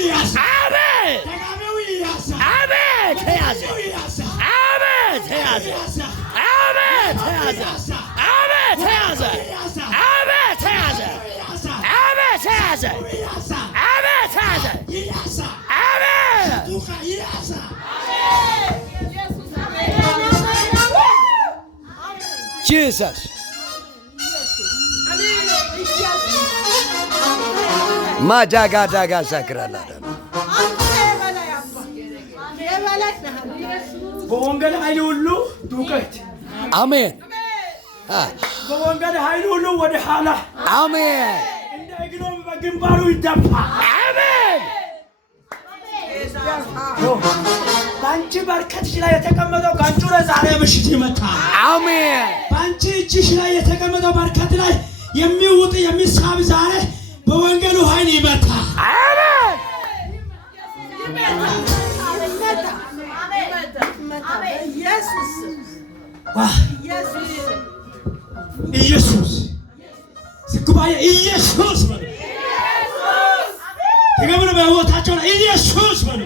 አቤት አቤት ተያዘ አቤት ተያዘ አቤት ተያዘ አቤት ተያዘ አቤት ተያዘ አቤት ተያዘ አቤት ተያዘ አቤት Jesus ማጃጋዳጋ ሰክራላ በወንጌል ኃይል ሁሉ ዱቄት አሜን። በወንጌል ኃይል ሁሉ ወደ ኋላ አሜን። እንደ እግሮም በግንባሩ ይደፋ አሜን። ባንቺ በርከትሽ ላይ የተቀመጠው ጋንጩራ ዛሬ ምሽት ይመታል። አሜን። ባንቺ እጅሽ ላይ የተቀመጠው በርከት ላይ የሚውጥ የሚሳብ ዛሬ በወንጌሉ ኃይል ይመታል። አሜን። ኢየሱስ ስኩባዬ ኢየሱስ በሉ። ተገብረ በህይወታቸው ላይ ኢየሱስ በሉ።